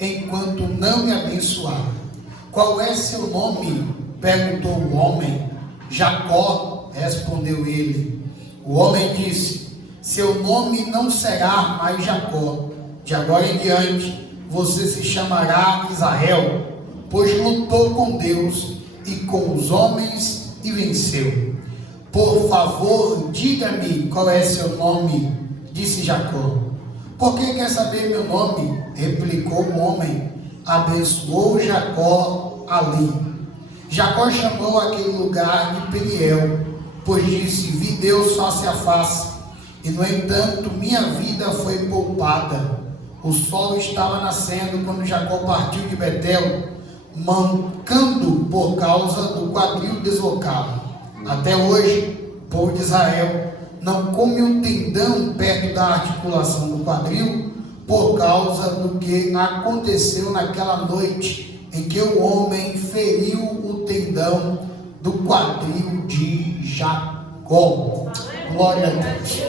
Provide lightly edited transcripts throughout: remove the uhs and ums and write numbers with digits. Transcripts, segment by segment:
enquanto não me abençoar. Qual é seu nome? Perguntou o homem. Jacó, respondeu ele. O homem disse: seu nome não será mais Jacó. De agora em diante, você se chamará Israel, pois lutou com Deus e com os homens e venceu. Por favor, diga-me qual é seu nome, disse Jacó. Por que quer saber meu nome? Replicou o homem. Abençoou Jacó ali. Jacó chamou aquele lugar de Peniel, pois disse: vi Deus face a face, e no entanto minha vida foi poupada. O sol estava nascendo quando Jacó partiu de Betel, mancando por causa do quadril deslocado. Até hoje, o povo de Israel não come o tendão perto da articulação do quadril, por causa do que aconteceu naquela noite em que o homem feriu o tendão do quadril de Jacó. Glória a Deus.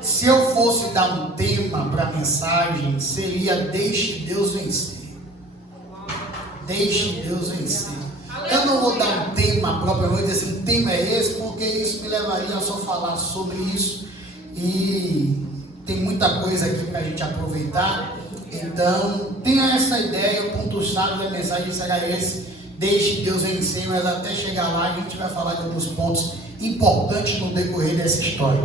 Se eu fosse dar um tema para a mensagem, seria: deixe Deus vencer. Deixe Deus vencer. Eu não vou dar um tema propriamente, dizer assim, um tema é esse, porque isso me levaria a só falar sobre isso, e tem muita coisa aqui para a gente aproveitar. Então, tenha essa ideia. O ponto-chave da mensagem será esse: deixe Deus vencer. Mas até chegar lá, a gente vai falar de alguns pontos importantes no decorrer dessa história.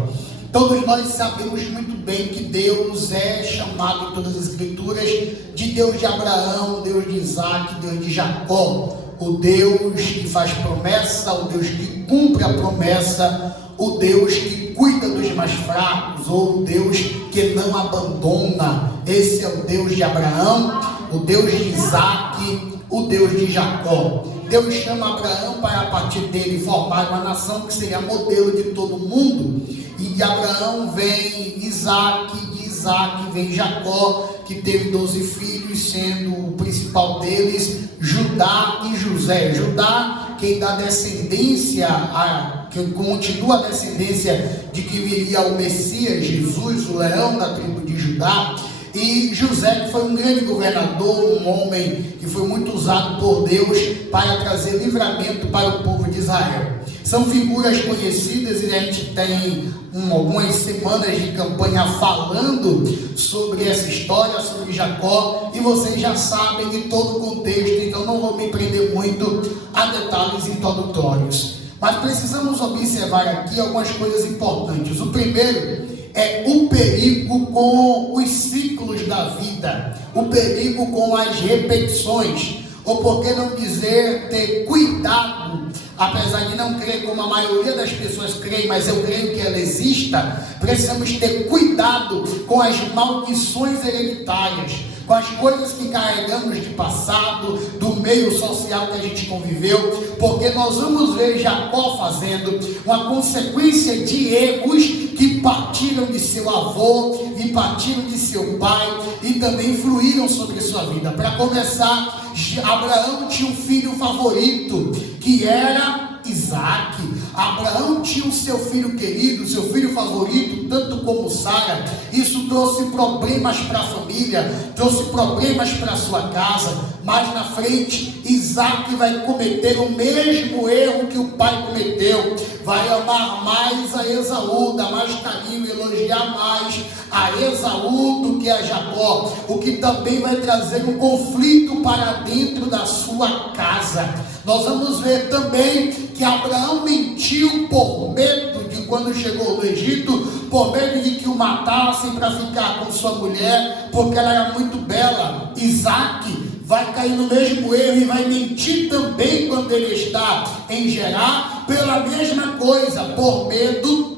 Todos nós sabemos muito bem que Deus é chamado em todas as escrituras de Deus de Abraão, Deus de Isaac, Deus de Jacó, o Deus que faz promessa, o Deus que cumpre a promessa, o Deus que cuida dos mais fracos, ou o Deus que não abandona. Esse é o Deus de Abraão, o Deus de Isaac, o Deus de Jacó. Deus chama Abraão para, a partir dele, formar uma nação que seria modelo de todo mundo. E de Abraão vem Isaac, de Isaac vem Jacó, que teve 12 filhos, sendo o principal deles Judá e José. Judá, quem dá descendência, que continua a descendência de que viria o Messias, Jesus, o leão da tribo de Judá. E José, que foi um grande governador, um homem que foi muito usado por Deus para trazer livramento para o povo de Israel. São figuras conhecidas, e a gente tem algumas semanas de campanha falando sobre essa história, sobre Jacó, e vocês já sabem de todo o contexto, então não vou me prender muito a detalhes introdutórios. Mas precisamos observar aqui algumas coisas importantes. O primeiro é o perigo com os ciclos da vida, o perigo com as repetições, ou por que não dizer, ter cuidado, apesar de não crer como a maioria das pessoas creem, mas eu creio que ela exista. Precisamos ter cuidado com as maldições hereditárias, com as coisas que carregamos de passado, do meio social que a gente conviveu, porque nós vamos ver Jacó fazendo uma consequência de erros que partiram de seu avô e partiram de seu pai e também influíram sobre sua vida. Para começar, Abraão tinha um filho favorito, que era Isaac. Abraão tinha o seu filho querido, seu filho favorito, tanto como Sara. Isso trouxe problemas para a família, trouxe problemas para a sua casa. Mais na frente, Isaac vai cometer o mesmo erro que o pai cometeu. Vai amar mais a Esaú, dar mais carinho, elogiar mais a Esaú do que a Jacó, o que também vai trazer um conflito para dentro da sua casa. Nós vamos ver também que Abraão mentiu por medo de, quando chegou no Egito, por medo de que o matassem para ficar com sua mulher, porque ela era muito bela. Isaac vai cair no mesmo erro e vai mentir também quando ele está em Gerar, pela mesma coisa, por medo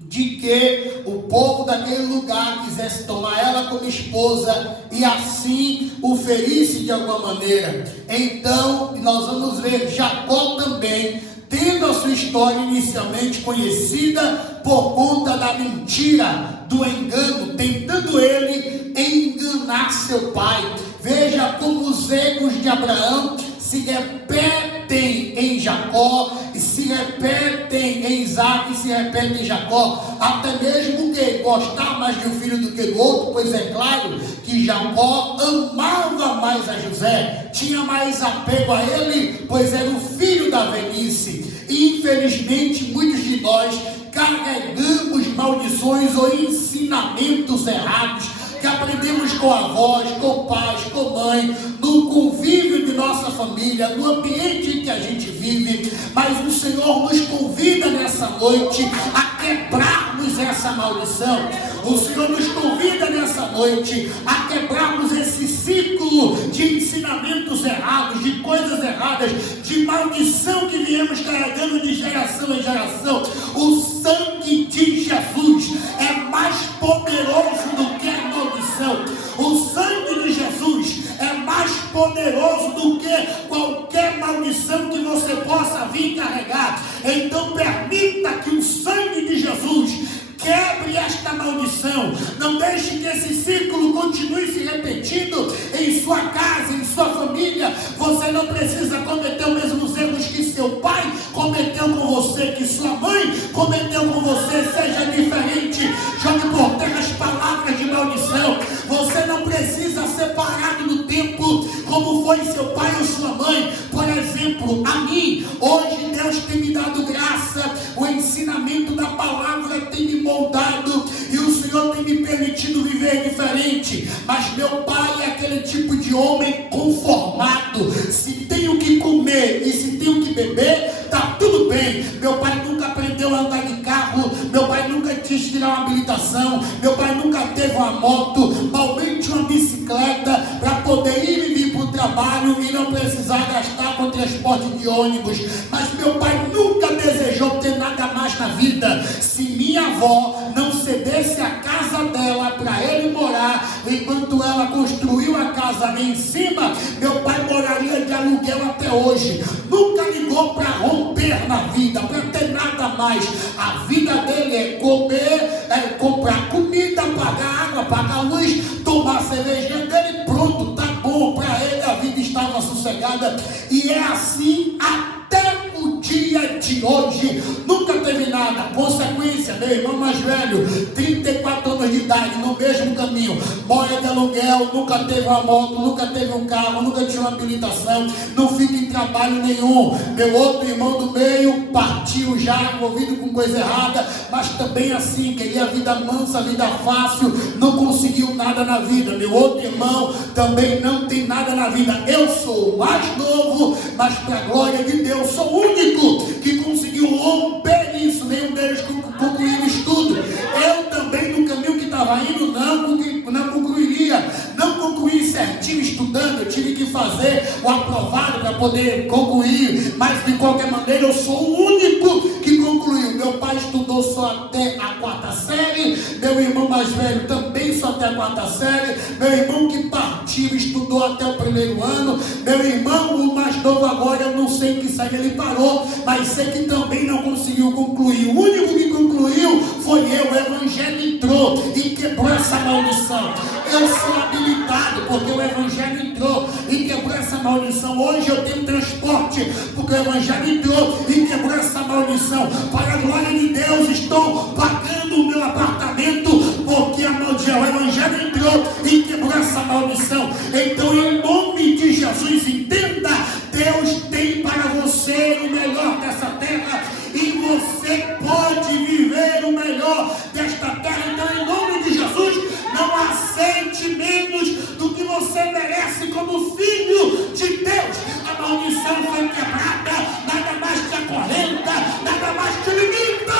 de que o povo daquele lugar quisesse tomar ela como esposa e assim o ferisse de alguma maneira. Então nós vamos ver Jacó também tendo a sua história inicialmente conhecida por conta da mentira, do engano, tentando ele enganar seu pai. Veja como os erros de Abraão se repetem em Jacó e se repetem em Isaac se repete em Jacó, até mesmo que gostar mais de um filho do que do outro, pois é claro que Jacó amava mais a José, tinha mais apego a ele, pois era o filho da velhice. Infelizmente, muitos de nós carregamos maldições ou ensinamentos errados que aprendemos com avós, com pais, com mãe, no convívio de nossa família, no ambiente em que a gente vive. Mas o Senhor nos convida nessa noite a quebrarmos essa maldição. O Senhor nos convida nessa noite a quebrarmos esse ciclo de ensinamentos errados, de coisas erradas, de maldição que viemos carregando de geração em geração. O sangue de Jesus é mais poderoso do que a maldição. O sangue de Jesus é mais poderoso do que qualquer maldição que você possa vir carregar. Então permita que o sangue de Jesus quebre esta maldição. Não deixe que esse ciclo continue se repetindo em sua casa, em sua família. Você não precisa cometer os mesmos erros que seu pai cometeu com você, que sua mãe cometeu com você. Seja diferente. Jogue por terra as palavras de maldição. Você não precisa ser parado no tempo como foi seu pai ou sua mãe. Por exemplo, a mim, hoje Deus tem me dado graça. O ensinamento da palavra tem me moldado e o Senhor tem me permitido viver diferente. Mas meu pai é aquele tipo de homem conformado. Se tenho que comer e se tenho que beber, tá tudo bem. Meu pai nunca aprendeu a andar de carro, meu pai nunca quis tirar uma habilitação, meu pai nunca teve uma moto, malmente uma bicicleta para poder ir e vir para o trabalho e não precisar gastar com transporte de ônibus. Mas meu pai nunca desejou ter nada mais na vida. Se minha avó não cedesse a casa dela para ele morar, enquanto ela construiu a casa em cima, meu pai moraria de aluguel até hoje. Nunca ligou para romper na vida, para ter nada mais. A vida dele é comer, é comprar comida, pagar água, pagar luz, tomar a cervejinha dele, pronto, tá bom. Para ele a vida estava sossegada e é assim até o dia de hoje. Nunca teve nada. Consequência, meu irmão mais velho, 34 anos de idade, no mesmo caminho, mora de aluguel, nunca teve uma moto, nunca teve um carro, nunca tinha uma habilitação, não fica em trabalho nenhum. Meu outro irmão do meio partiu já, envolvido com coisa errada, mas também assim, queria vida mansa, vida fácil, não conseguiu nada na vida. Meu outro irmão também não tem nada na vida. Eu sou o mais novo, mas para a glória de Deus, sou o único que conseguiu romper isso. Nenhum deles concluiu o estudo. Eu também, no caminho que estava indo, não concluiria. Não concluí certinho estudando. Eu tive que fazer o aprovado para poder concluir. Mas de qualquer maneira, eu sou o único que concluiu. Meu pai estudou só até a 4ª série. Meu irmão mais velho também só até a 4ª série. Meu irmão que partiu estudou até o 1º ano. Meu irmão, o mais novo agora, eu não sei em que série ele parou, mas sei que também não conseguiu concluir. O único que concluiu foi eu. O evangelho entrou e quebrou essa maldição. Eu sou habilitado porque o evangelho entrou e quebrou essa maldição. Hoje eu tenho transporte porque o evangelho entrou e quebrou essa maldição. Para a glória de Deus, estou pagando o meu apartamento porque o evangelho entrou e quebrou essa maldição. Então, em nome de Jesus, entenda, Deus tem para você o melhor dessa terra e você pode viver o melhor desta terra. Então, em nome de Jesus, não aceite menos do que você merece como filho de Deus. A maldição foi quebrada, nada mais te acorrenta, nada mais te limita.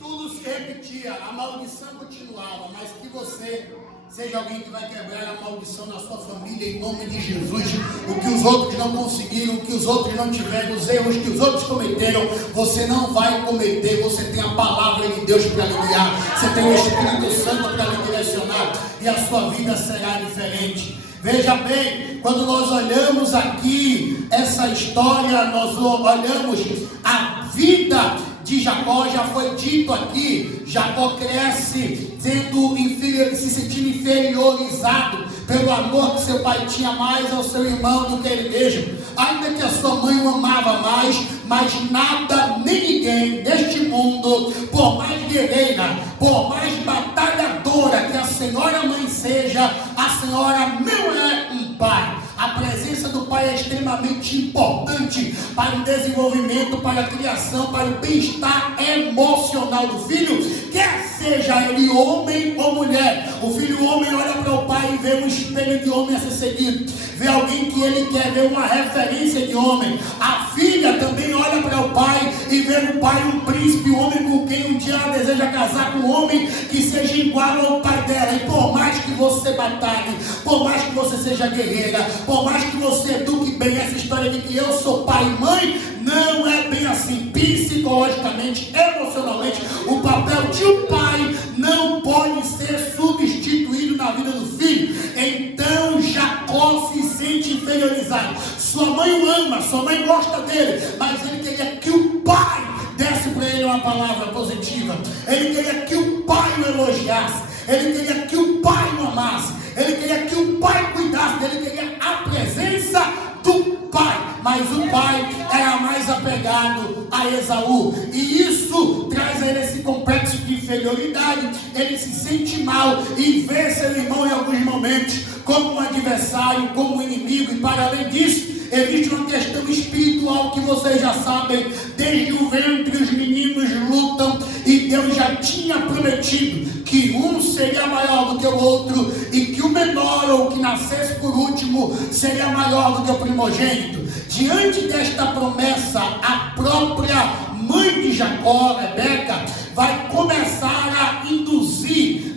Tudo se repetia, a maldição continuava, mas que você seja alguém que vai quebrar a maldição na sua família em nome de Jesus. O que os outros não conseguiram, o que os outros não tiveram, os erros que os outros cometeram, você não vai cometer. Você tem a palavra de Deus para lhe guiar, você tem o Espírito Santo para lhe direcionar e a sua vida será diferente. Veja bem, quando nós olhamos aqui essa história, nós olhamos a vida de Jacó. Já foi dito aqui, Jacó cresce se sentindo inferiorizado pelo amor que seu pai tinha mais ao seu irmão do que ele mesmo, ainda que a sua mãe o amava mais, mas nada nem ninguém deste mundo, por mais guerreira, por mais batalhadora que a senhora mãe seja, a senhora não é um pai. A presença do pai é extremamente importante para o desenvolvimento, para a criação, para o bem-estar emocional do filho, quer seja ele homem ou mulher. O filho homem olha para o pai e vê um espelho de homem a ser seguido, vê alguém que ele quer, vê uma referência de homem. A filha também olha para o pai e vê no pai um príncipe, um homem com quem um dia ela deseja casar, com um homem que seja igual ao pai dela. E por mais que você batalhe, por mais que você seja guerreira, por mais que você eduque bem, essa história de que eu sou pai e mãe, não é bem assim. Psicologicamente, emocionalmente, o papel de um pai não pode ser substituído na vida do filho. Então Jacó se sente inferiorizado. Sua mãe o ama, sua mãe gosta dele, mas ele queria que o pai desse para ele uma palavra positiva. Ele queria que o pai o elogiasse, ele queria que o pai o amasse, ele queria que o pai cuidasse dele, ele queria a presença do pai. Mas o pai era mais apegado a Esaú, e isso traz a ele esse complexo de inferioridade. Ele se sente mal e vê seu irmão em alguns momentos como um adversário, como um inimigo. E para além disso, existe uma questão espiritual que vocês já sabem. Desde o ventre os meninos lutam, e Deus já tinha prometido que um seria maior do que o outro, e que o menor, ou que nascesse por último, seria maior do que o primogênito. Diante desta promessa, a própria mãe de Jacó, Rebeca, vai começar a induzir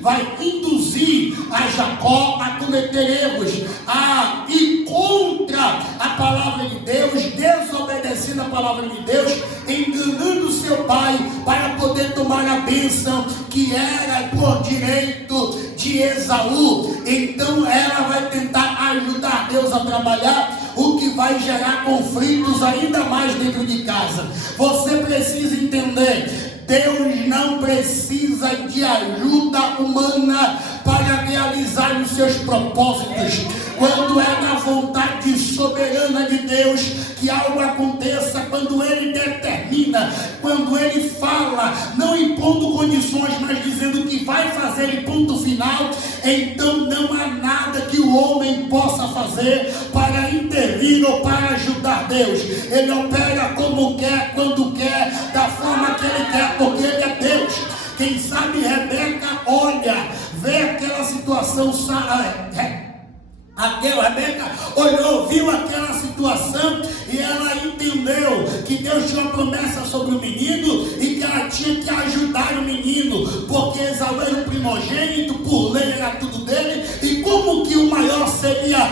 a Jacó a cometer erros, a ir contra a palavra de Deus, desobedecendo a palavra de Deus, enganando seu pai para poder tomar a bênção que era por direito de Esaú. Então ela vai tentar ajudar Deus a trabalhar, o que vai gerar conflitos ainda mais dentro de casa. Você precisa entender, Deus não precisa de ajuda humana para realizar os seus propósitos. Quando é na vontade soberana de Deus que algo aconteça, quando Ele determina, quando Ele fala, não impondo condições, mas dizendo que vai fazer em ponto final, então não há nada que o homem possa fazer para intervir ou para ajudar Deus. Ele opera como quer, quando quer, da forma que Ele quer, porque Ele é Deus. Quem sabe Rebeca olha, vê aquela situação, Rebeca olhou, viu aquela situação, e ela entendeu que Deus tinha uma promessa sobre o menino e que ela tinha que ajudar o menino, porque Esaú era o primogênito, por lei era tudo dele. E como que o menor seria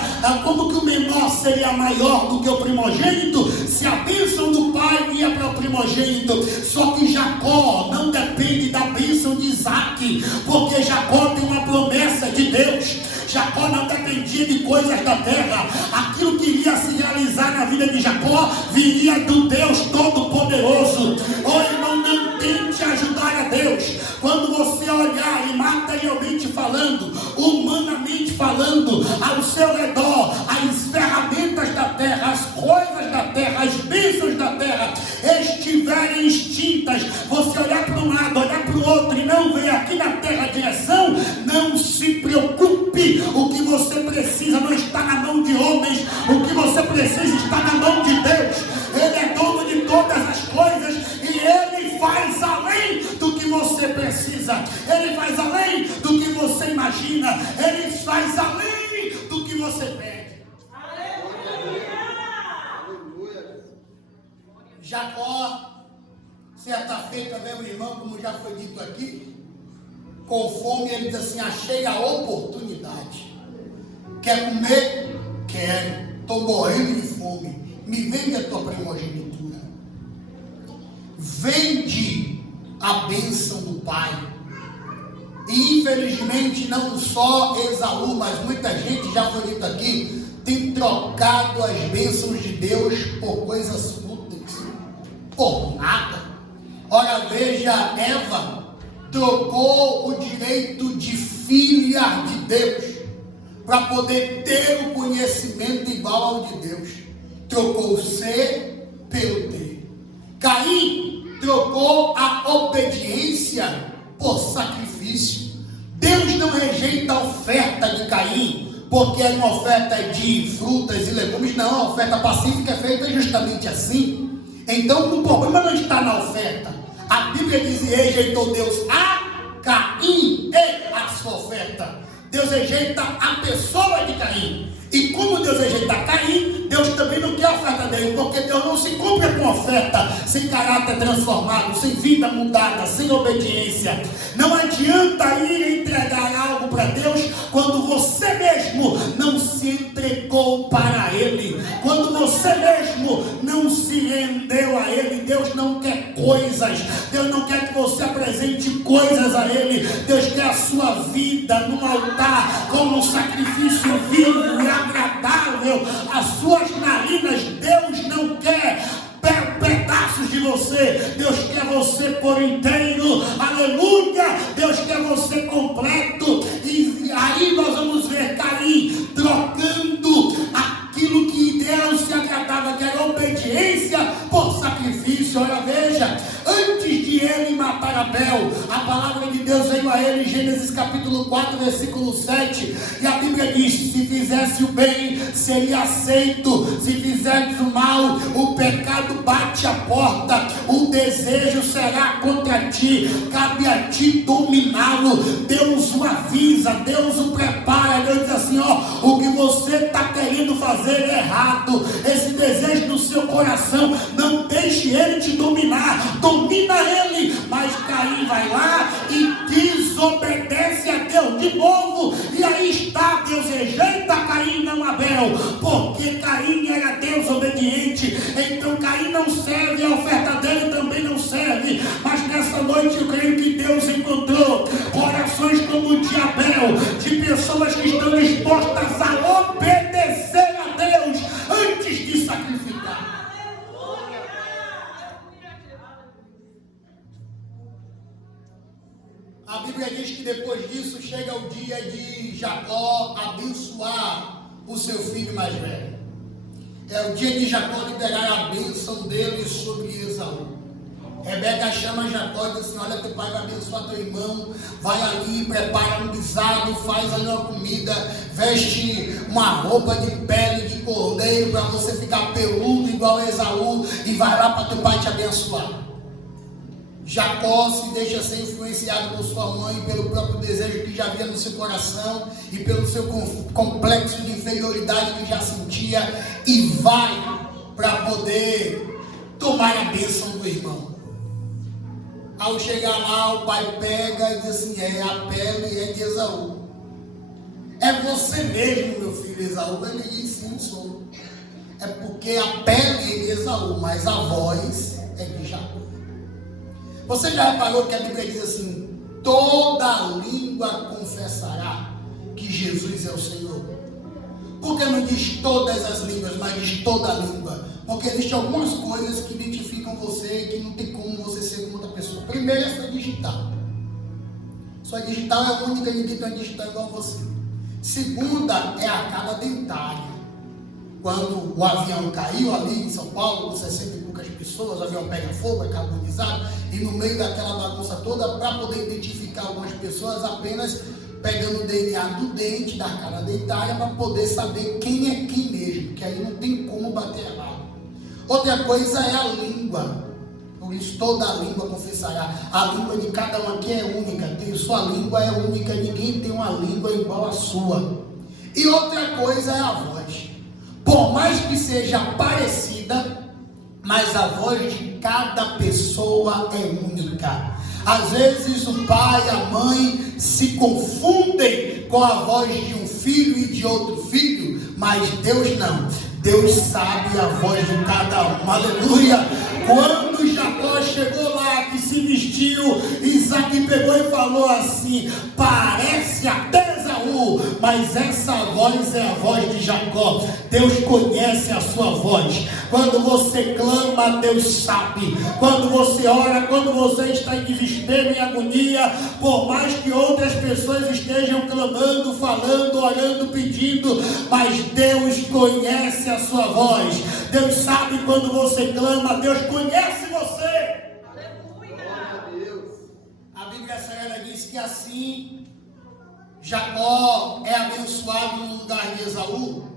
maior do que o primogênito, se a bênção do pai ia para o primogênito? Só que Jacó não depende da bênção de Isaac, porque Jacó tem uma promessa de Deus. Jacó não dependia de coisas da terra. Aquilo que iria se realizar na vida de Jacó viria do Deus Todo-Poderoso. Oh, irmão, não tente ajudar a Deus. Quando você olhar e materialmente falando, humanamente falando, ao seu redor, as ferramentas da terra, as coisas da terra, as bênçãos da terra estiverem extintas, você olhar para um lado, olhar para o outro e não ver aqui na terra a direção, não se preocupe. O que você precisa não está na mão de homens, o que você precisa está na mão de Deus. Ele é dono de todas as coisas e Ele faz além do que você precisa, Ele faz além do que você imagina, Ele faz além do que você pede. Aleluia! Jacó, certa feita, meu irmão, como já foi dito aqui, com fome, ele diz assim: achei a oportunidade. Quer comer? Quero. Estou morrendo de fome. Me vende a tua primogenitura. Vende a bênção do pai. E infelizmente não só Esaú, mas muita gente, já foi dito aqui, tem trocado as bênçãos de Deus por coisas fúteis, por nada. Ora, veja, Eva trocou o direito de filha de Deus para poder ter o conhecimento igual ao de Deus. Trocou o ser pelo ter. Caim trocou a obediência por sacrifício. Deus não rejeita a oferta de Caim, porque era uma oferta de frutas e legumes. Não, a oferta pacífica é feita justamente assim. Então o problema não está na oferta. A Bíblia diz: rejeitou Deus a Caim e a sua oferta. Deus rejeita a pessoa de Caim. E como Deus rejeita Caim, Deus também não quer a oferta dele, porque Deus não se cumpre com oferta sem caráter transformado, sem vida mudada, sem obediência. Não adianta ir entregar algo para Deus quando você mesmo não se entregou para Ele, quando você mesmo não se rendeu a Ele. Deus não quer coisas, Deus não quer que você apresente coisas a Ele. Deus quer a sua vida no altar como um sacrifício vivo e agradável, as suas narinas. Deus não quer pedaços de você, Deus quer você por inteiro, aleluia. Deus quer você completo. E aí nós vamos ver Caim trocando aquilo que Deus se agradava, que era obediência, por sacrifício. Olha, veja, antes de ele matar Abel, a palavra de Deus veio a ele em Gênesis capítulo 4, versículo 7, e a Bíblia diz: se fizesse o bem, seria aceito; se fizeres o mal, o pecado bate a porta, o desejo será contra ti, cabe a ti dominá-lo. Deus o avisa, Deus o prepara. Deus diz assim: ó, o que você está querendo fazer é errado, esse desejo no seu coração, não deixe ele te dominar, domina ele. Mas Caim vai lá e desobedece a Deus de novo, e aí está, Deus rejeita Caim, não Abel, porque Caim era desobediente. Então Caim não serve, a oferta dele também não serve. Mas nessa noite eu creio que Deus encontrou corações como o de Abel, de pessoas que estão dispostas a obedecer a Deus antes de sacrificar. A Bíblia diz que depois disso chega o dia de Jacó abençoar o seu filho mais velho. É o dia de Jacó liberar a bênção dele sobre Esaú. Rebeca chama Jacó e diz assim: olha, teu pai vai abençoar teu irmão, vai ali, prepara um guisado, faz ali uma comida, veste uma roupa de pele de cordeiro para você ficar peludo igual a Esaú, e vai lá para teu pai te abençoar. Jacó se deixa ser influenciado por sua mãe, pelo próprio desejo que já havia no seu coração e pelo seu complexo de inferioridade que já sentia, e vai para poder tomar a bênção do irmão. Ao chegar lá, o pai pega e diz assim: é a pele é de Esaú. É você mesmo, meu filho Esaú? Ele diz: sim, sou. É porque a pele é de Esaú, mas a voz é de Jacó. Você já reparou que a Bíblia diz assim: toda língua confessará que Jesus é o Senhor? Por que não diz todas as línguas, mas diz toda a língua? Porque existem algumas coisas que identificam você e que não tem como você ser como outra pessoa. Primeiro é sua digital. Sua digital é única, ninguém tem uma digital igual a você. Segunda é a arcada dentária. Quando o avião caiu ali em São Paulo, com 60 e poucas pessoas, o avião pega fogo, é carbonizado, e no meio daquela bagunça toda, para poder identificar algumas pessoas, apenas pegando o DNA do dente, da arcada dentária, para poder saber quem é quem mesmo, que aí não tem como bater errado. Outra coisa é a língua. Por isso toda a língua confessará. A língua de cada um aqui é única. Sua língua é única. Ninguém tem uma língua igual à sua. E outra coisa é a voz. Por mais que seja parecida, mas a voz de cada pessoa é única. Às vezes o pai e a mãe se confundem com a voz de um filho e de outro filho, mas Deus não. Deus sabe a voz de cada um. Aleluia! Quando Jacó chegou lá, que se vestiu. Isaac pegou e falou assim: parece até Esaú, mas essa voz é a voz de Jacó. Deus conhece a sua voz. Quando você clama, Deus sabe. Quando você ora, quando você está em desespero, em agonia, por mais que outras pessoas estejam clamando, falando, orando, pedindo, mas Deus conhece a sua voz. Deus sabe quando você clama, Deus conhece você. A Bíblia Sagrada diz que assim Jacó é abençoado no lugar de Esaú,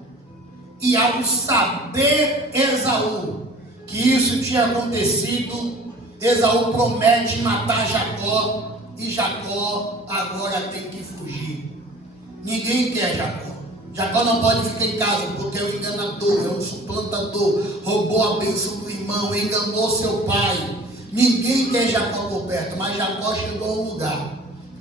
e ao saber Esaú que isso tinha acontecido, Esaú promete matar Jacó, e Jacó agora tem que fugir. Ninguém quer Jacó. Jacó não pode ficar em casa, porque é um enganador, é um suplantador, roubou a bênção do irmão, enganou seu pai. Ninguém quer Jacó por perto, mas Jacó chegou a um lugar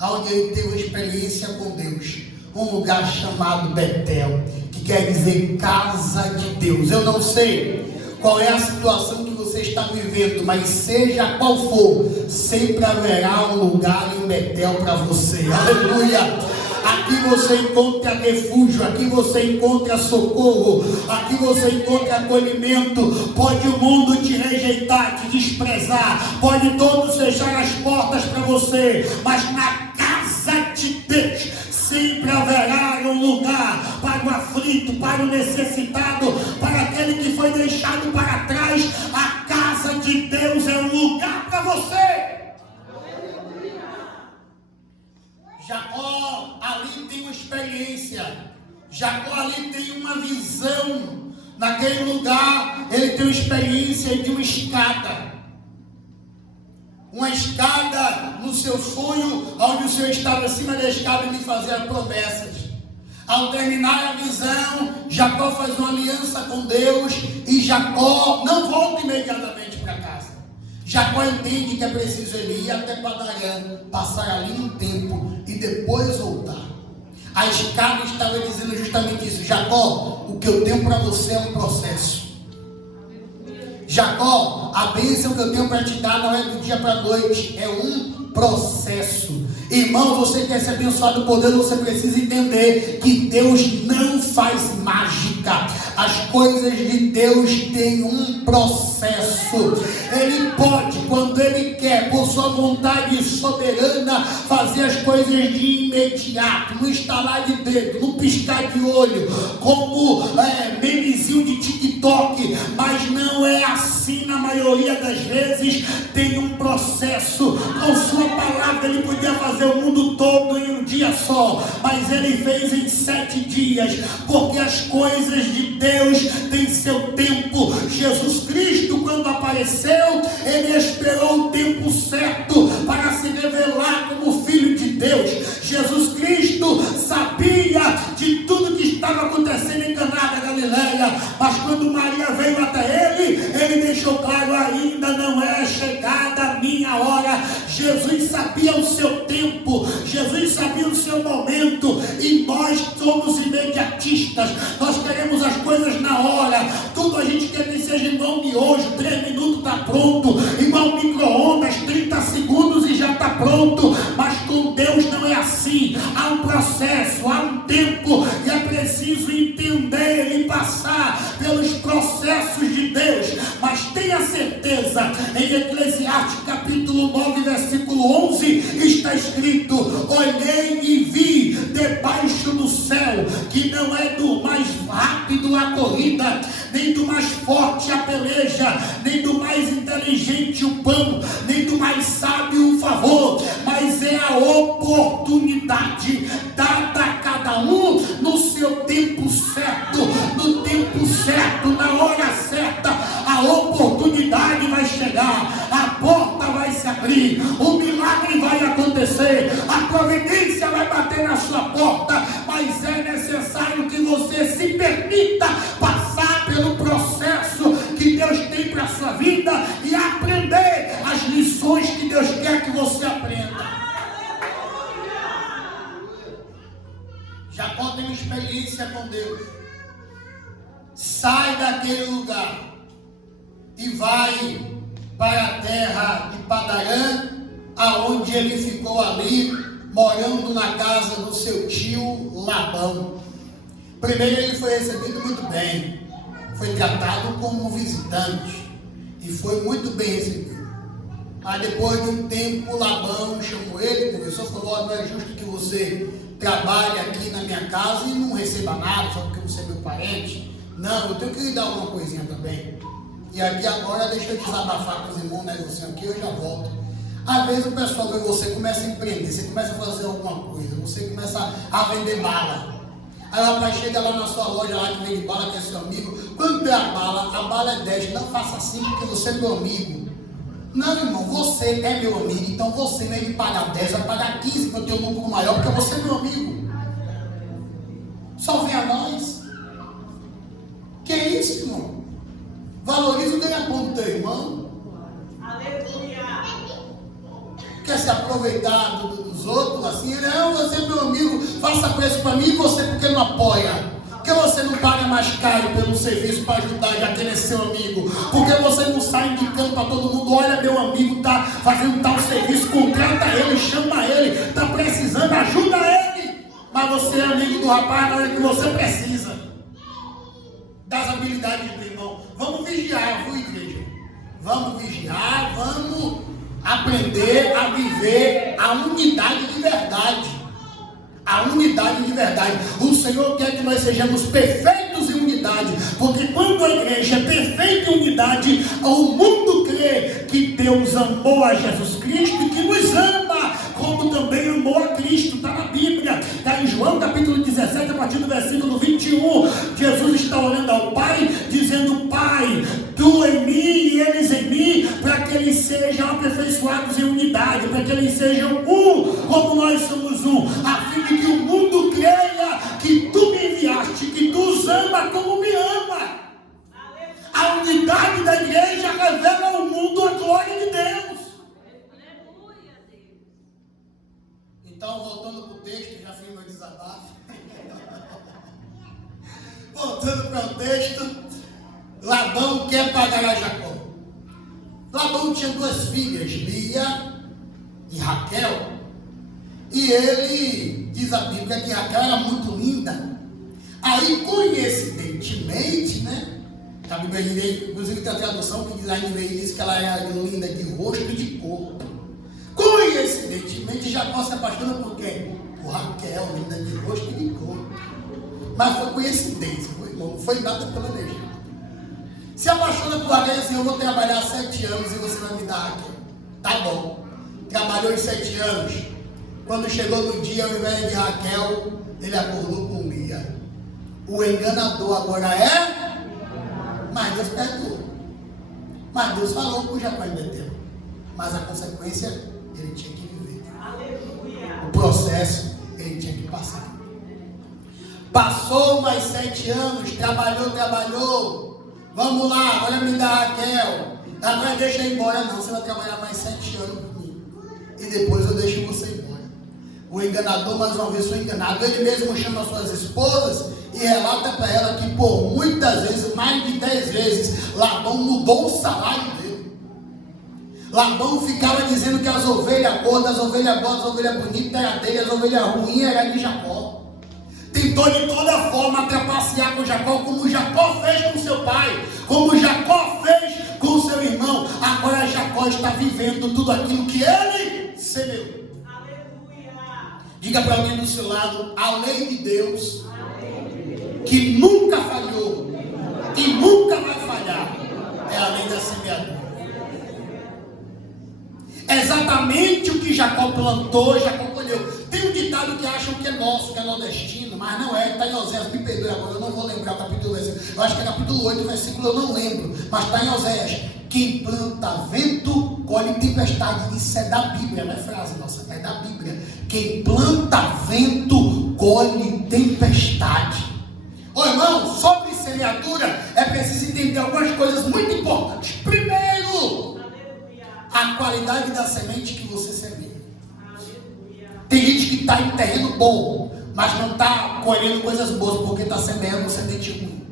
onde ele teve uma experiência com Deus, um lugar chamado Betel, que quer dizer casa de Deus. Eu não sei qual é a situação que você está vivendo, mas seja qual for, sempre haverá um lugar em Betel para você. Aleluia! Aqui você encontra refúgio, aqui você encontra socorro, aqui você encontra acolhimento. Pode o mundo te rejeitar, te desprezar, pode todos fechar as portas para você, mas na casa de Deus sempre haverá um lugar para o aflito, para o necessitado, para aquele que foi deixado para trás. A casa de Deus é um lugar para você. Jacó ali tem uma experiência, Jacó ali tem uma visão. Naquele lugar ele tem uma experiência de uma escada no seu sonho, onde o Senhor estava acima da escada e lhe fazia promessas. Ao terminar a visão, Jacó faz uma aliança com Deus, e Jacó não volta imediatamente para casa. Jacó entende que é preciso ele ir até Padarã, passar ali um tempo e depois voltar. A escada estava dizendo justamente isso: Jacó, o que eu tenho para você é um processo. Jacó, a bênção que eu tenho para te dar não é do dia para a noite, é um processo. Irmão, você quer ser abençoado por Deus, você precisa entender que Deus não faz mágica. As coisas de Deus têm um processo. Ele pode, quando Ele quer, por sua vontade soberana, fazer as coisas de imediato, no estalar de dedo, no piscar de olho, como memezinho de TikTok, mas não é assim na maioria das vezes. Tem um processo. Com sua palavra Ele podia fazer o mundo todo em um dia só, mas Ele fez em 7 dias, porque as coisas de Deus têm seu tempo. Jesus Cristo, quando apareceu, Ele esperou o tempo certo para se revelar como Filho de Deus. Jesus Cristo sabia de tudo que estava acontecendo em Caná da Galileia, mas quando Maria veio até Ele deixou claro: ainda não é chegada a minha hora. Jesus sabia o seu tempo, Jesus sabia o seu momento, e nós somos imediatistas. Nós queremos as coisas na hora. Tudo a gente quer que seja igual miojo, 3 minutos está pronto, igual micro-ondas, 30 segundos e já está pronto. Mas com Deus não é assim. Há um processo, há um tempo, e é preciso entender e passar pelos processos de Deus. Mas tenha certeza, em Eclesiastes capítulo 9, versículo 11, está escrito: olhei e vi debaixo do céu que não é do mais rápido a corrida, nem do mais forte a peleja, nem do mais inteligente o pão, nem do mais sábio o favor, mas é a oportunidade dada a cada um no seu tempo certo, no tempo certo, na hora certa. A oportunidade vai chegar, a porta vai se abrir, o milagre vai acontecer, a providência vai bater na sua porta, mas é necessário que você se permita passar pelo processo que Deus tem para a sua vida e aprender as lições que Deus quer que você aprenda. Jacó tem uma experiência com Deus. Sai daquele lugar e vai para a terra de Padarã, aonde ele ficou ali, morando na casa do seu tio Labão. Primeiro ele foi recebido muito bem, foi tratado como um visitante, e foi muito bem recebido. Mas depois de um tempo, Labão chamou ele, conversou, falou: não é justo que você trabalhe aqui na minha casa e não receba nada, só porque você é meu parente. Não, eu tenho que lhe dar alguma coisinha também. E aqui agora, deixa eu desabafar com os irmãos, negociando aqui, eu já volto. Às vezes o pessoal vê você, começa a empreender, você começa a fazer alguma coisa, você começa a vender bala. Aí o rapaz chega lá na sua loja, lá que vende bala, que é seu amigo. Quanto é a bala é 10, não faça assim porque você é meu amigo. Não, irmão, você é meu amigo, então você, em vez de pagar 10, vai pagar 15, porque eu tenho um lucro maior, porque você é meu amigo. Só vem a nós. Que é isso, irmão? Valoriza o ganha-pão do teu irmão. Aleluia. Quer se aproveitar dos outros, assim? Não, você é meu amigo, faça preço para mim, e você porque não apoia? Porque você não paga mais caro pelo serviço para ajudar, já que ele é seu amigo? Porque você não sai indicando para todo mundo: olha, meu amigo está fazendo tal serviço, contrata ele, chama ele, está precisando, ajuda ele. Mas você é amigo do rapaz na hora que você precisa das habilidades do irmão. Vamos vigiar, viu, igreja? Vamos vigiar, vamos aprender a viver a unidade de verdade. A unidade de verdade. O Senhor quer que nós sejamos perfeitos em unidade, porque quando a igreja é perfeita em unidade, o mundo crê que Deus amou a Jesus Cristo e que nos ama, como também amou a Cristo. Está na Bíblia, está em João capítulo 17, a partir do versículo 21. Jesus está orando ao Pai, dizendo: Pai, tu em mim e eles em mim, para que eles sejam aperfeiçoados em unidade, para que eles sejam um, como nós somos um, a fim de que o mundo creia que tu me enviaste, que tu os ama como me ama. A unidade da igreja revela ao mundo a glória de Deus. Então, voltando para o texto, já fiz meu desabafo. Voltando para o texto, Labão quer pagar a Jacó. Labão tinha duas filhas, Lia e Raquel. E ele diz a Bíblia que Raquel era muito linda. Aí, coincidentemente, né? A Bíblia, inclusive, tem a tradução que diz, a Bíblia diz que ela era linda de rosto e de corpo. Coincidentemente, Jacó se apaixona por quem? Por Raquel, linda de rosto e de corpo. Mas foi coincidência, não foi nada planejado. Se apaixona por Raquel e assim: eu vou trabalhar 7 anos e você vai me dar Raquel. Tá bom. Trabalhou em 7 anos. Quando chegou no dia, ao invés de Raquel, ele acordou com Lia. O enganador agora é? Mas Deus perdoou. Mas Deus falou com Jacó e meteu. Mas a consequência, ele tinha que viver. Aleluia. O processo, ele tinha que passar. Passou mais 7 anos, trabalhou. Vamos lá, agora me dá Raquel. Agora deixa eu ir embora. Não, você vai trabalhar mais 7 anos comigo. E depois eu deixo você ir embora. O enganador, mais uma vez, foi enganado. Ele mesmo chama suas esposas e relata para ela que por muitas vezes, mais de 10 vezes, Labão mudou o salário dele. Labão ficava dizendo que as ovelhas gordas, as ovelhas boas, as ovelhas bonitas eram dele, as ovelhas ruins eram de Jacó. Tentou de toda forma trapacear com Jacó, como Jacó fez com seu pai, como Jacó fez com seu irmão. Agora Jacó está vivendo tudo aquilo que ele semeou. Diga para alguém do seu lado: a lei de Deus, que nunca falhou e nunca vai falhar, é a lei da semeadura. Exatamente o que Jacó plantou, Jacó colheu. Tem um ditado que acham que é nosso, que é nordestino, mas não é. Está em Oséias, me perdoe agora, eu não vou lembrar o capítulo 10. Eu acho que é capítulo 8, versículo, eu não lembro, mas está em Oséias. Quem planta vento, colhe tempestade. Isso é da Bíblia, não é frase nossa, é da Bíblia. Quem planta vento, colhe tempestade. Ô irmão, sobre semeadura, é preciso entender algumas coisas muito importantes. Primeiro, a qualidade da semente que você semeia. Tem gente que está em terreno bom, mas não está colhendo coisas boas, porque está semeando semente ruim.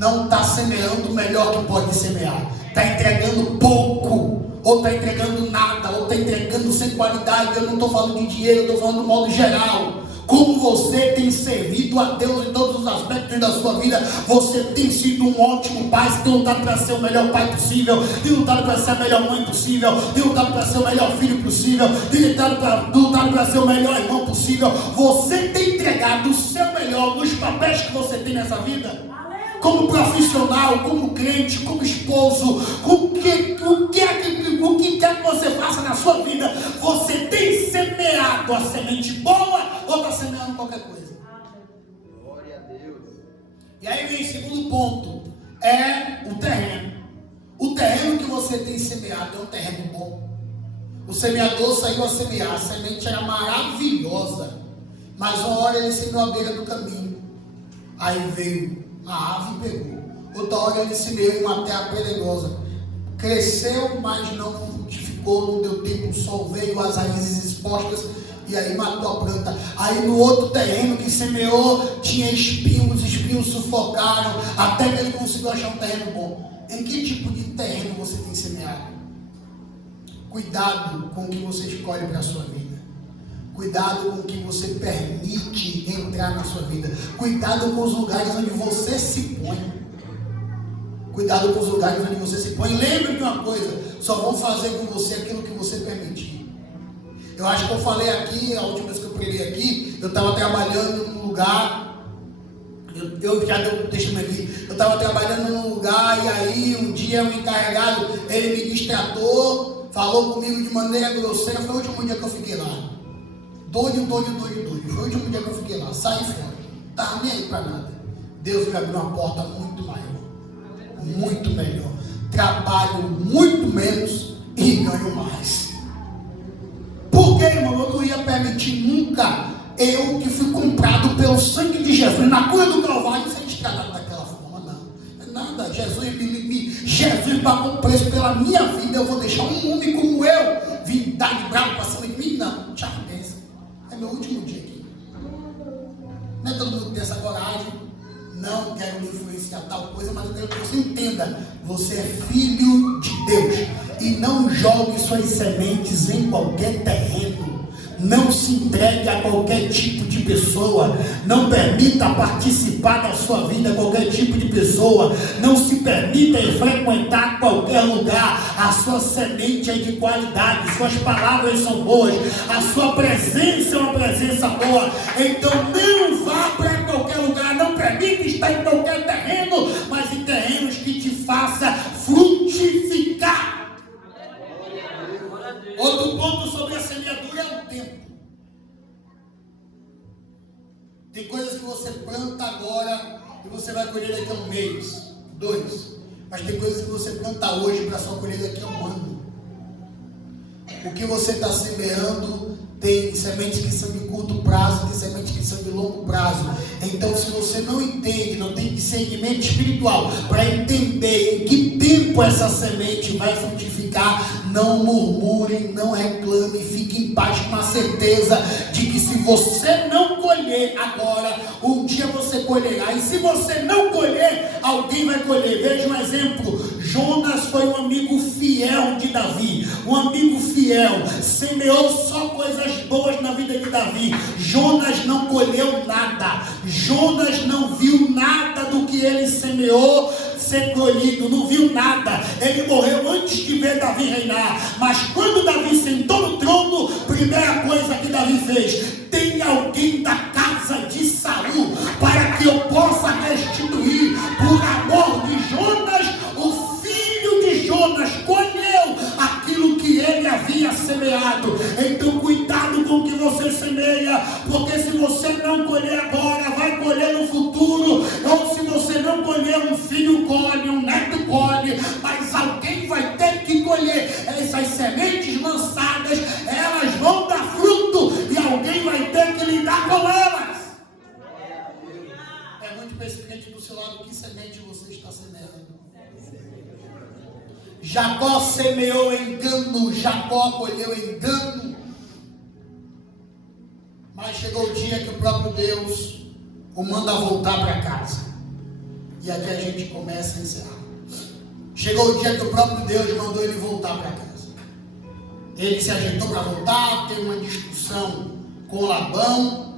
não está semeando o melhor que pode semear. Está entregando pouco, ou está entregando nada, ou está entregando sem qualidade. Eu não estou falando de dinheiro, eu estou falando do modo geral. Como você tem servido a Deus em todos os aspectos da sua vida. Você tem sido um ótimo pai. Você tem lutado para ser o melhor pai possível, tem lutado para ser a melhor mãe possível, tem lutado para ser o melhor filho possível, tem lutado para ser o melhor irmão possível. Você tem entregado o seu melhor nos papéis que você tem nessa vida, como profissional, como crente, como esposo, o que quer que você faça na sua vida. Você tem semeado a semente boa ou está semeando qualquer coisa? Glória a Deus. E aí vem o segundo ponto, é o terreno. O terreno que você tem semeado é um terreno bom. O semeador saiu a semear, a semente era maravilhosa, mas uma hora ele semeou à beira do caminho, aí veio a ave e pegou. Outra hora ele semeou em uma terra pedregosa, cresceu, mas não frutificou, não deu tempo, o sol veio, as raízes expostas, e aí matou a planta. Aí no outro terreno que semeou, tinha espinhos, os espinhos sufocaram, até que ele conseguiu achar um terreno bom. Em que tipo de terreno você tem semeado? Cuidado com o que você escolhe para a sua vida. Cuidado com o que você permite entrar na sua vida. Cuidado com os lugares onde você se põe. Cuidado com os lugares onde você se põe. Lembre de uma coisa: só vão fazer com você aquilo que você permitir. Eu acho que eu falei aqui, a última vez que eu preguei aqui, eu estava trabalhando num lugar, eu já dei um testemunho aqui, eu estava trabalhando num lugar, e aí um dia o encarregado, ele me distratou, falou comigo de maneira grosseira. Foi o último dia que eu fiquei lá. Doido. Foi o último dia que eu fiquei lá. Saí fora. Estava nem aí para nada. Deus me abriu uma porta muito maior. Muito melhor. Trabalho muito menos e ganho mais. Por que, irmão? Eu não ia permitir nunca, eu que fui comprado pelo sangue de Jesus na cruz do Calvário, ser estragado daquela forma. Não. É nada. Jesus pagou um preço pela minha vida. Eu vou deixar um homem como eu vir dar de bravo para cima de mim? Não. Tchau, pensa. É meu último dia aqui. Não é todo mundo que tem essa coragem. Não quero lhe influenciar tal coisa, mas eu quero que você entenda: você é filho de Deus, e não jogue suas sementes em qualquer terreno. Não se entregue a qualquer tipo de pessoa. Não permita participar da sua vida qualquer tipo de pessoa. Não se permita frequentar qualquer lugar. A sua semente é de qualidade, suas palavras são boas, a sua presença é uma presença boa. Então não vá para qualquer lugar. Não permita estar em qualquer terreno, mas em terrenos que te faça frutificar. Outro ponto sobre a semeadura é o tempo. Tem coisas que você planta agora e você vai colher daqui a um mês, 2. Mas tem coisas que você planta hoje para só colher daqui a um ano. O que você está semeando, tem sementes que são de curto prazo, tem sementes que são de longo prazo. Então, se você não entende, não tem discernimento espiritual para entender em que tempo essa semente vai frutificar, não murmure, não reclame, fique em paz com a certeza de que se você não colher agora, um dia você colherá. E se você não colher, alguém vai colher. Veja um exemplo: Jonas foi um amigo fiel de Davi, um amigo fiel, semeou só coisas boas na vida de Davi. Jonas não colheu nada, Jonas não viu nada do que ele semeou ser colhido, não viu nada. Ele morreu antes de ver Davi reinar. Mas quando Davi sentou no trono, primeira coisa que Davi fez: tem alguém da casa de Saul para que eu possa restituir. Por amor de Jonas, o filho de Jonas colheu aquilo que ele havia semeado. Então cuidado com o que você semeia, porque se você não colher agora, vai colher no futuro. Ou se você não colher, um filho colhe, um neto colhe, mas alguém vai ter que colher. Essas sementes lançadas, elas vão dar fruto e alguém vai ter que lidar com elas. Pergunte para esse crente do seu lado: que semente você está semeando? Jacó semeou engano, Jacó colheu engano. Mas chegou o dia que o próprio Deus o manda voltar para casa. E aqui a gente começa a encerrar. Chegou o dia que o próprio Deus mandou ele voltar para casa. Ele se ajeitou para voltar, teve uma discussão com Labão.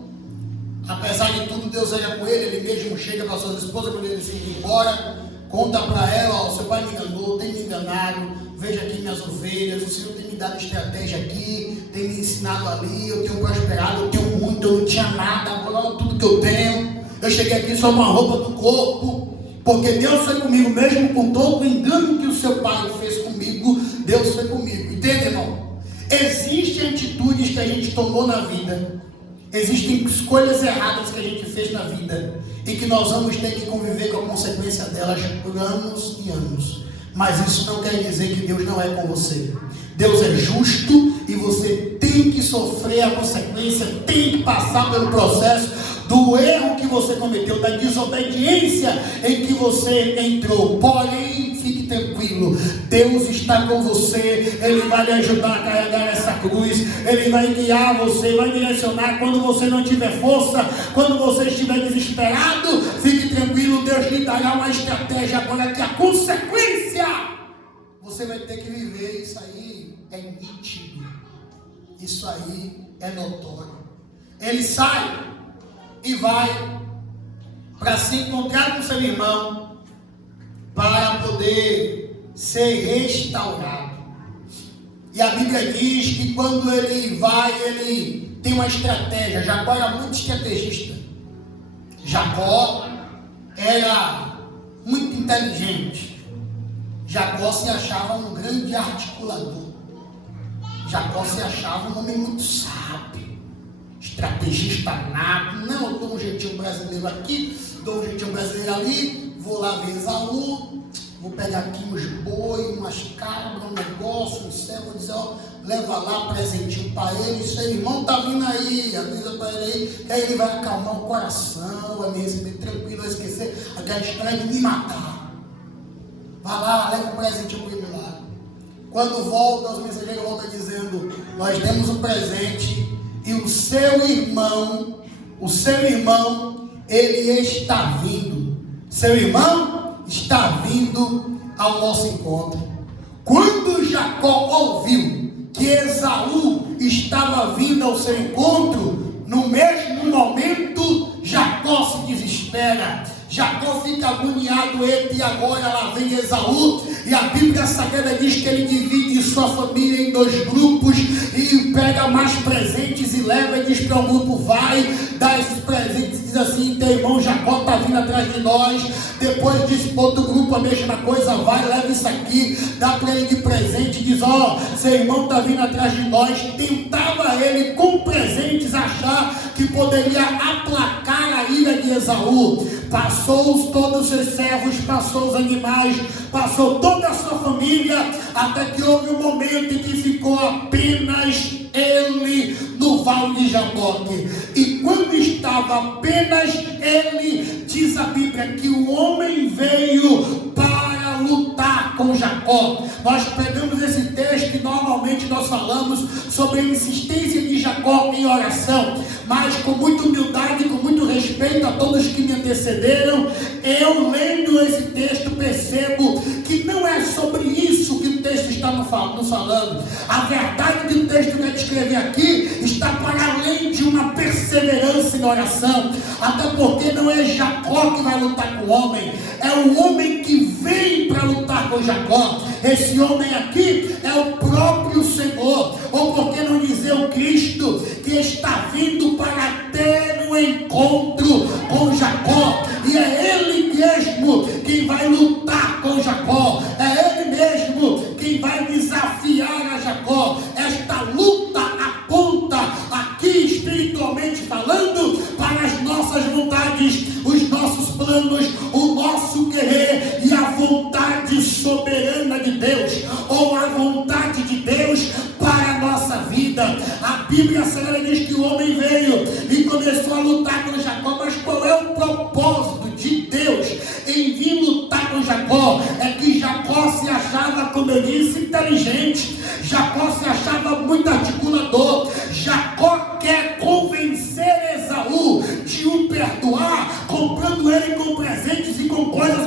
Apesar de tudo, Deus era com ele. Ele mesmo chega para sua esposa quando ele se ir embora, conta para ela: ó, seu pai me enganou, tem me enganado, veja aqui minhas ovelhas, o Senhor tem me dado estratégia aqui, tem me ensinado ali, eu tenho prosperado, eu tenho muito, eu não tinha nada, agora tudo que eu tenho, eu cheguei aqui só uma roupa do corpo, porque Deus foi comigo, mesmo com todo o engano que o seu pai fez comigo, Deus foi comigo. Entende, irmão? Existem atitudes que a gente tomou na vida, existem escolhas erradas que a gente fez na vida, e que nós vamos ter que conviver com a consequência delas por anos e anos. Mas isso não quer dizer que Deus não é com você. Deus é justo e você tem que sofrer a consequência, tem que passar pelo processo do erro que você cometeu, da desobediência em que você entrou. Porém, fique tranquilo, Deus está com você, Ele vai lhe ajudar a carregar essa cruz, Ele vai guiar você, vai direcionar quando você não tiver força, quando você estiver desesperado. Fique tranquilo, Deus lhe dará uma estratégia agora, que a consequência você vai ter que viver. Isso aí é nítido, isso aí é notório. Ele sai e vai para se encontrar com seu irmão, para poder ser restaurado. E a Bíblia diz que quando ele vai, ele tem uma estratégia. Jacó era muito estrategista. Jacó era muito inteligente. Jacó se achava um grande articulador. Jacó se achava um homem muito sábio, estrategista nato. Não, eu dou um jeitinho brasileiro aqui, dou um jeitinho brasileiro ali, vou lá ver Esaú, vou pegar aqui uns boi, umas cabras, um negócio, um céu, vou dizer, ó, leva lá, presentinho para ele, seu irmão tá vindo aí, avisa para ele aí, que aí ele vai acalmar o coração, vai me receber tranquilo, vai esquecer aquela história de me matar. Vai lá, leva um presentinho para ele lá. Quando volta, os mensageiros voltam dizendo: nós demos um presente e o seu irmão, ele está vindo. Seu irmão está vindo ao nosso encontro. Quando Jacó ouviu que Esaú estava vindo ao seu encontro, no mesmo momento, Jacó se desespera. Jacó fica agoniado, e agora lá vem Esaú, e a Bíblia Sagrada diz que ele divide sua família em 2 grupos, e pega mais presentes e leva, e diz para o grupo: vai, dá esses presentes, diz assim: teu irmão Jacó está vindo atrás de nós. Depois diz para outro grupo a mesma coisa: vai, leva isso aqui, dá para ele de presente, diz: ó, seu irmão está vindo atrás de nós. Tentava ele com presentes achar que poderia aplacar a ira de Esaú. Passou todos os seus servos, passou os animais, passou toda a sua família, até que houve um momento em que ficou apenas ele no vale de Jaboque. E quando estava apenas ele, diz a Bíblia que o homem veio para lutar com Jacó. Nós pegamos esse texto e normalmente nós falamos sobre a insistência de Jacó em oração, mas com muita humildade, com muito respeito a todos que me antecederam, eu lendo esse texto percebo que não é sobre isso que o texto está nos falando. A verdade que o texto vai descrever aqui está para além de uma perseverança em oração, até porque não é Jacó que vai lutar com o homem, é o homem que vem para lutar com Jacó. Esse homem aqui é o próprio Senhor, ou por que não dizer o Cristo, que está vindo para ter um encontro com Jacó, e é Ele mesmo quem vai lutar com Jacó, é Ele mesmo quem vai desafiar a Jacó. Esta luta aponta aqui, espiritualmente falando, para as nossas vontades, os nossos planos, o nosso querer e a vontade soberana de Deus, ou a vontade de Deus para a nossa vida. A Bíblia Sagrada diz que o homem veio e começou a lutar com Jacó, mas qual é o propósito de Deus em vir lutar com Jacó? É que Jacó se achava, como eu disse, inteligente. Jacó se achava muito articulador. Jacó quer convencer Esaú de o perdoar, comprando ele com presentes e com coisas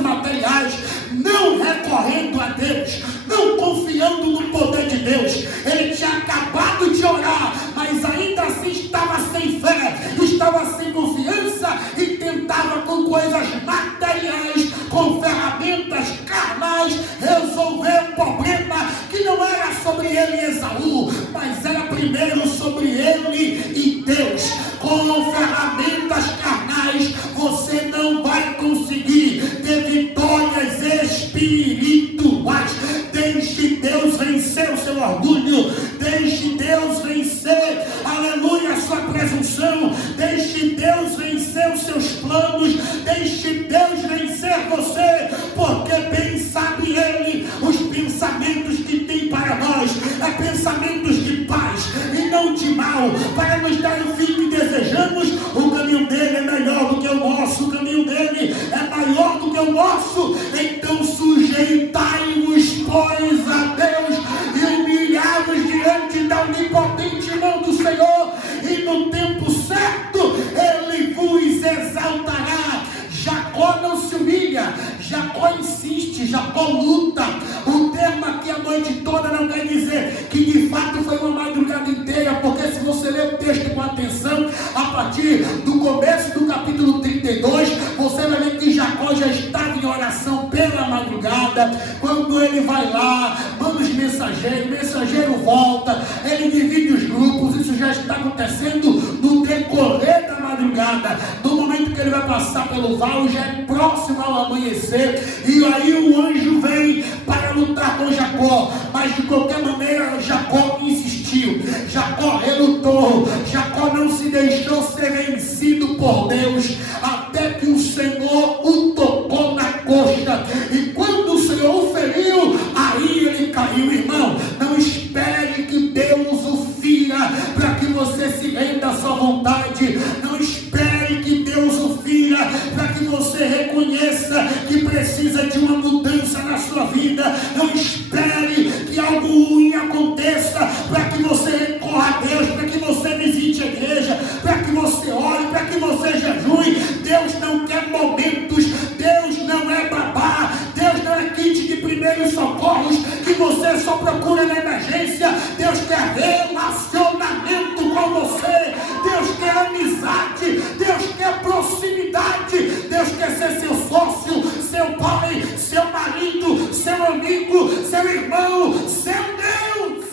Saul, mas era primeiro sobre ele e Deus. Com ferramentas carnais você não vai conseguir ter vitórias espirituais. Deixe Deus vencer o seu orgulho, deixe Deus vencer, aleluia, a sua presunção, deixe Deus vencer os seus planos, deixe Deus vencer você, porque bem sabe Ele os pensamentos que tem para nós, é pensamentos de paz e não de mal, para nos dar o fim que desejamos. O caminho dele é melhor do que o nosso, o caminho dele é maior do que o nosso. Então sujeitai-vos, pois, a Deus e humilhai-vos diante da onipotente mão do Senhor, e no tempo certo Ele vos exaltará. Jacó não se humilha, Jacó insiste, Jacó luta. O termo aqui a noite toda não quer dizer que de fato foi uma madrugada inteira, porque se você ler o texto com atenção, a partir do começo do capítulo 32, você vai ver que Jacó já estava em oração pela madrugada. Quando ele vai lá, manda os mensageiros, o mensageiro volta, ele divide os grupos. Isso já está acontecendo no decorrer da madrugada. No momento que ele vai passar pelo vale, já é próximo ao amanhecer, e aí o anjo vem para lutar com Jacó, mas de qualquer maneira Jacó insistiu, Jacó relutou, Jacó não se deixou ser vencido por Deus, até que o Senhor o tocou na coxa, e quando o Senhor o feriu, aí ele caiu. Irmão, não espere que Deus o fira para que você se renda à sua vontade, não espere que Deus o fira para que você reconheça que precisa de uma mudança na sua vida. Não espere que algo ruim aconteça para que você recorra a Deus, para que você visite a igreja, para que você ore, para que você jejue. Deus não quer momentos, Deus não é babá, Deus não é kit de primeiros socorros que você só procura na emergência. Deus quer relacionamento com você, Deus quer amizade, Deus quer proximidade, Deus quer ser seu sócio, seu pai, seu marido, seu amigo, seu irmão, seu Deus.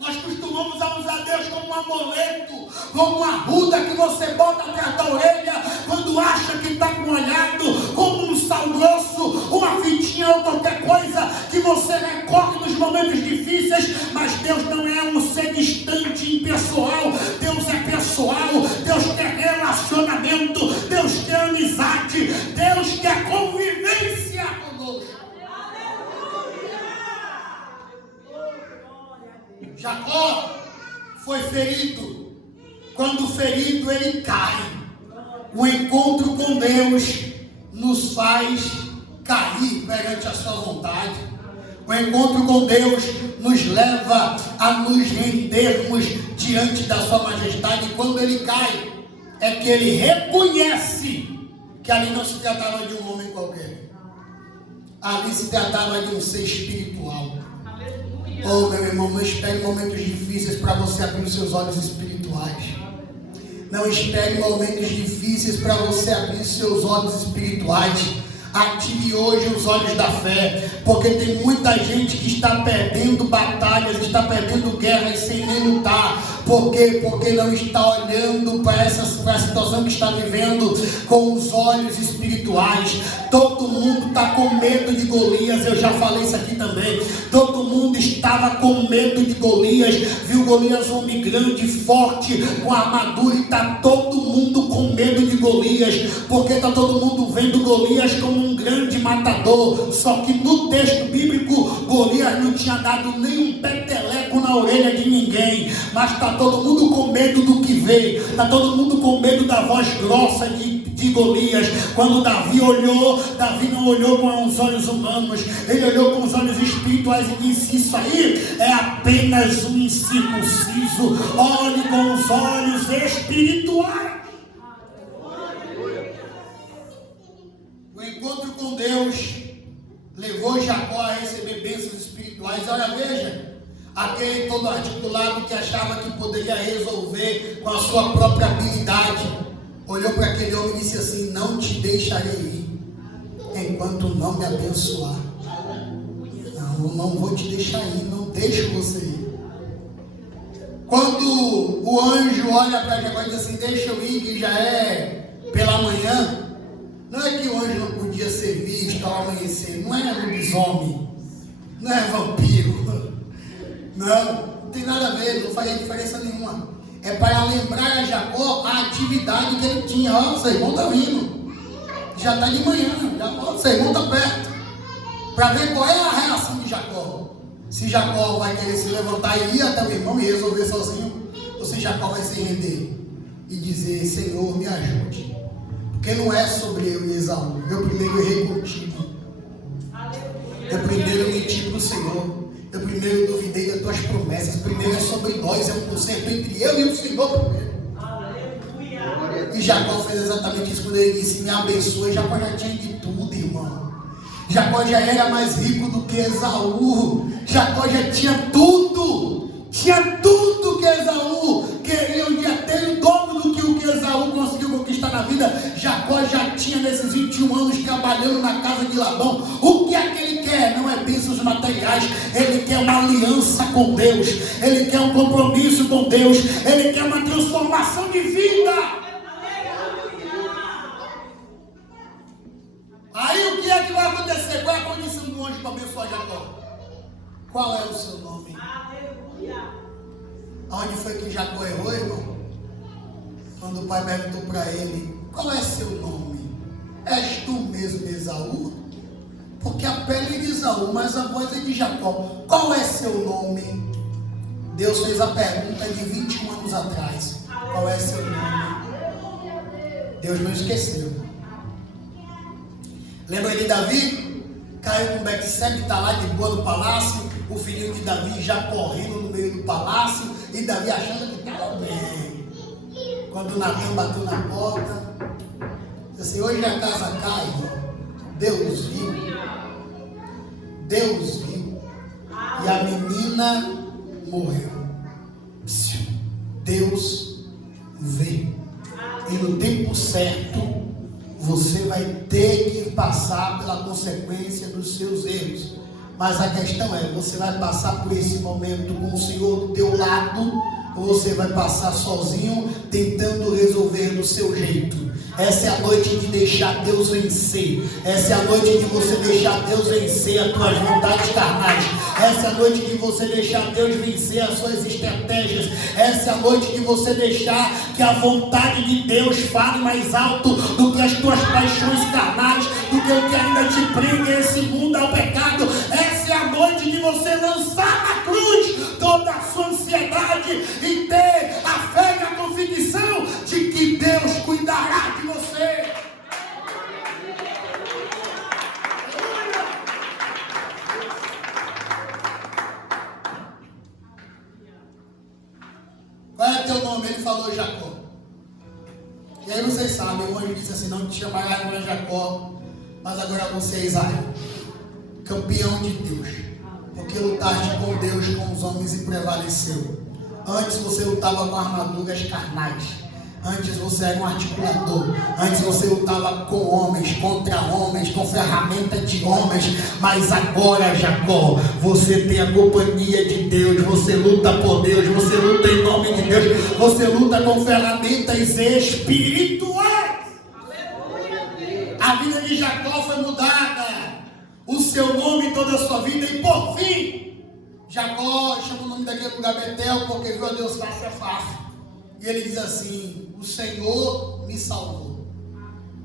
Nós costumamos usar Deus como um amuleto, como uma ruda que você bota atrás da orelha quando acha que está molhado, como um sal grosso, uma fitinha ou qualquer coisa que você recorre nos momentos difíceis. Mas Deus não é um ser distante, impessoal. Deus é pessoal, Deus quer relacionamento, Deus quer amizade, Deus quer convivência conosco. Jacó foi ferido. Quando ferido, ele cai. O encontro com Deus nos faz cair perante a sua vontade. O encontro com Deus nos leva a nos rendermos diante da sua majestade. E quando ele cai, é que ele reconhece que ali não se tratava de um homem qualquer. Ali se tratava de um ser espiritual. Oh, meu irmão, não espere momentos difíceis para você abrir os seus olhos espirituais. Não espere momentos difíceis para você abrir os seus olhos espirituais. Ative hoje os olhos da fé, porque tem muita gente que está perdendo batalhas, está perdendo guerras sem nem lutar. Por quê? Porque não está olhando para a situação que está vivendo com os olhos espirituais. Todo mundo está com medo de Golias. Eu já falei isso aqui também. Todo mundo estava com medo de Golias. Viu Golias, um homem grande, forte, com armadura, e está todo mundo com medo de Golias, porque está todo mundo vendo Golias como um grande matador. Só que no texto bíblico, Golias não tinha dado nem um peteleco na orelha de ninguém, mas está todo mundo com medo do que vê, está todo mundo com medo da voz grossa de Golias. Quando Davi olhou, Davi não olhou com os olhos humanos, ele olhou com os olhos espirituais e disse: isso aí é apenas um incircunciso. Olhe com os olhos espirituais. O encontro com Deus levou Jacó a receber bênçãos espirituais. Olha, veja, aquele todo articulado que achava que poderia resolver com a sua própria habilidade, olhou para aquele homem e disse assim: não te deixarei ir enquanto não me abençoar. Não. não vou te deixar ir, não deixo você ir. Quando o anjo olha para Jacó e diz assim, deixa eu ir, que já é pela manhã, não é que o anjo não podia ser visto ao amanhecer, não é lobisomem, não é vampiro, não tem nada a ver, não faz diferença nenhuma. É para lembrar a Jacó a atividade que ele tinha. Ó, o seu irmão está vindo, já está de manhã, o seu irmão está perto, para ver qual é a reação de Jacó. Se Jacó vai querer se levantar e ir até o irmão e resolver sozinho, ou se Jacó vai se render e dizer, Senhor, me ajude. Porque não é sobre eu e Esaú. Eu primeiro errei contigo. Eu primeiro menti para o Senhor. Eu primeiro duvidei das tuas promessas. Primeiro é sobre nós. É um concerto entre eu e o Senhor primeiro. E Jacó fez exatamente isso quando ele disse, me abençoe. Jacó já tinha de tudo, irmão. Jacó já era mais rico do que Esaú. Jacó já tinha tudo. Tinha tudo que Esaú queria. Um dia ter o dobro do que o que Esaú conseguiu conquistar na vida. Jacó já tinha nesses 21 anos trabalhando na casa de Labão. O que é que ele quer? Não é bênçãos materiais. Ele quer uma aliança com Deus. Ele quer um compromisso com Deus. Ele quer uma transformação de vida. Aí o que é que vai acontecer? Qual é a condição do anjo para abençoar Jacó? Qual é o seu nome? Aleluia. Aonde foi que Jacó errou, irmão? Quando o pai perguntou para ele, qual é seu nome? És tu mesmo Esaú? Porque a pele é de Esaú, mas a voz é de Jacó. Qual é seu nome? Deus fez a pergunta de 21 anos atrás. Qual é seu nome? Deus não esqueceu. Lembra de Davi? Caiu com Betsebe, está lá de boa no palácio, o filhinho de Davi já correndo no meio do palácio, e Davi achando que estava bem. Quando Natan bateu na porta, disse assim, hoje a casa cai, Deus viu. Deus viu. E a menina morreu. Deus vê. E no tempo certo, você vai ter que passar pela consequência dos seus erros. Mas a questão é, você vai passar por esse momento com o Senhor do teu lado, ou você vai passar sozinho, tentando resolver do seu jeito. Essa é a noite de deixar Deus vencer. Essa é a noite de você deixar Deus vencer as tuas vontades carnais. Essa é a noite de você deixar Deus vencer as suas estratégias. Essa é a noite de você deixar que a vontade de Deus fale mais alto do que as tuas paixões carnais, do que o que ainda te prende a esse mundo, ao pecado. Essa é a noite de você lançar na cruz toda a sua ansiedade e ter a fé e a convicção de que Deus cuidará de você. Qual é teu nome? Ele falou Jacó. E aí vocês sabem, o anjo disse assim, não te chamarás mais Jacó, mas agora você é Israel, campeão de Deus, porque lutaste com Deus, com os homens e prevaleceu. Antes você lutava com armaduras carnais. Antes você era um articulador. Antes você lutava com homens, contra homens, com ferramenta de homens. Mas agora, Jacó, você tem a companhia de Deus. Você luta por Deus. Você luta em nome de Deus. Você luta com ferramentas espirituais. A vida de Jacó foi mudada. O seu nome, toda a sua vida. E por fim, Jacó chama o nome daquele lugar Betel, porque viu a Deus face a face. E ele diz assim, o Senhor me salvou.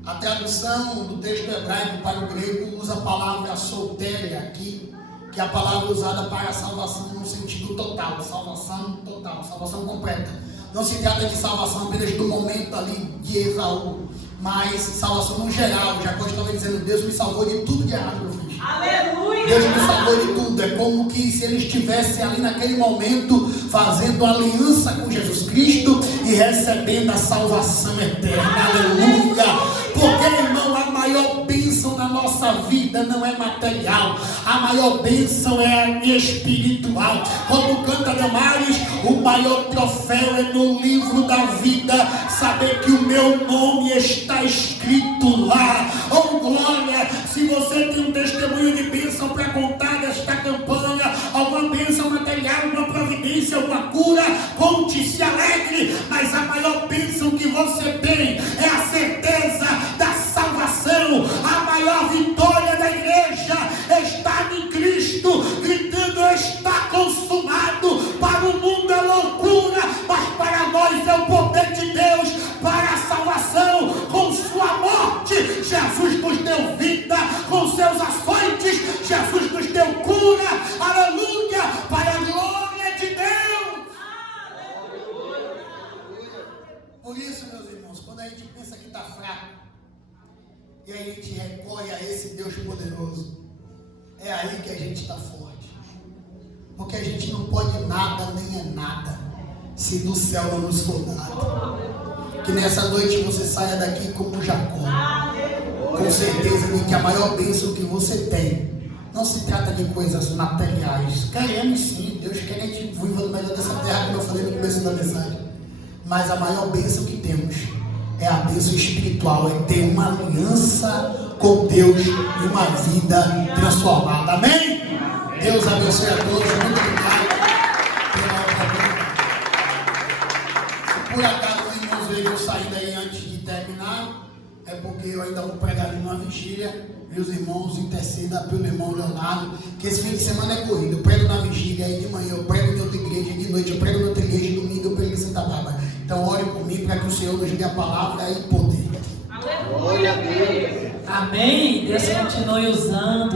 A tradução do texto hebraico para o grego usa a palavra soltéria aqui, que é a palavra usada para a salvação no sentido total, salvação completa. Não se trata de salvação apenas do momento ali de Esaú, mas salvação no geral. Jacó estava dizendo, Deus me salvou de tudo de errado que eu fiz. Aleluia! Deus me salvou de tudo. É como que se ele estivesse ali naquele momento fazendo aliança com Jesus Cristo e recebendo a salvação eterna. Aleluia! Porque, irmão, a maior bênção na nossa vida não é material. A maior bênção é espiritual. Como canta Damares, o maior troféu é no livro da vida saber que o meu nome está escrito lá. Oh glória! Se você tem um testemunho de bênção para contar desta campanha, alguma bênção material, alguma providência, alguma cura. Conte, se alegre, mas a maior bênção que você tem é a certeza da salvação. A maior vitória da igreja está em Cristo, gritando: está consumado. Para o mundo é loucura, mas para nós é o poder de Deus para a salvação. Com sua morte, Jesus nos deu vida. Com seus açoites, Jesus nos deu cura. Aleluia, para a glória de Deus. Por isso, meus irmãos, quando a gente pensa que está fraco e a gente recorre a esse Deus poderoso, é aí que a gente está forte. Porque a gente não pode nada, nem é nada, se do céu não nos for dado. Que nessa noite você saia daqui como Jacó, com certeza de que a maior bênção que você tem não se trata de coisas materiais. Queremos sim, Deus quer que a gente viva no melhor dessa terra, como eu falei no começo da mensagem. Mas a maior bênção que temos é a bênção espiritual, é ter uma aliança com Deus e uma vida transformada. Amém? Deus abençoe a todos. Muito obrigado pela oportunidade. Se por acaso os irmãos veem eu sair daí antes de terminar, é porque eu ainda vou pregar ali numa vigília. E os irmãos intercedam pelo irmão Leonardo, que esse fim de semana é corrido. Eu prego na vigília, aí de manhã eu prego em outra igreja, de noite eu prego em outra igreja, domingo eu prego em Santa Bárbara. Então ore por mim para que o Senhor nos dê a palavra e poder. Glória a Deus. Amém. Deus continue usando.